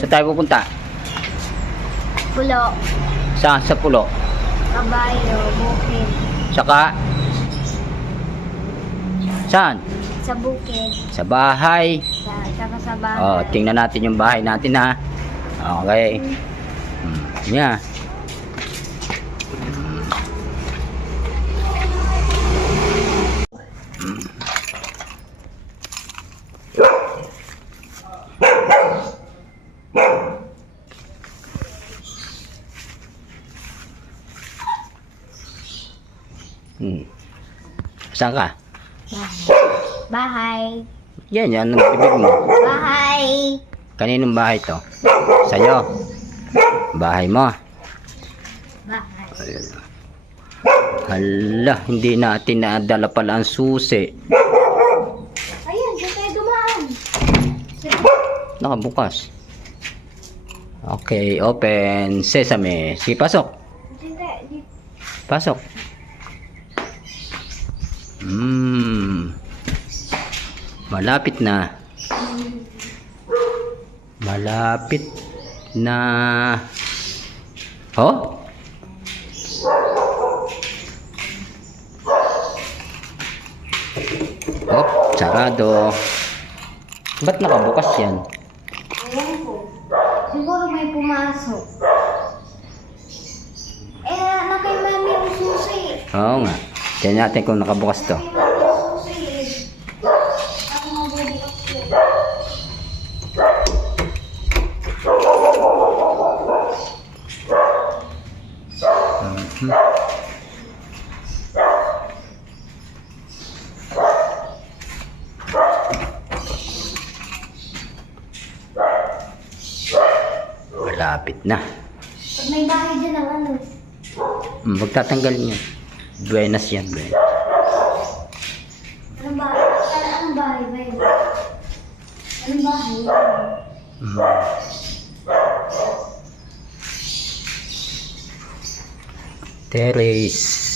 Saan tayo pupunta? Pulo. Saan? Sa pulo? Kabayo. Bukid. Saka? Saan? Sa bukid. Sa bahay. Saka sa bahay. Oh, tingnan natin yung bahay natin ha. Okay. Yeah. Saan ka? Bahay. Yan, ang bibig mo. Bahay. Kaninong bahay to? Sa'yo. Bahay mo. Bahay. Hala, hindi natin nadala pala ang susi. Ayan, dyan tayo dumaan. Nakabukas. Okay, open. Sesame. Sige, pasok. Pasok. Malapit na. Malapit na. Oh? Oh, sarado. Ba't nakabukas yan? Ayan po. Siguro may pumasok. Nakay mami yung susi. Oo nga. Tignan natin kung nakabukas to. Malapit na. Pag may bahay dyan ang ano. Magtatanggal niya. Buenas yan, Buenas. Anong bahay? Anong bahay ba yun? Anong bahay? Terrace.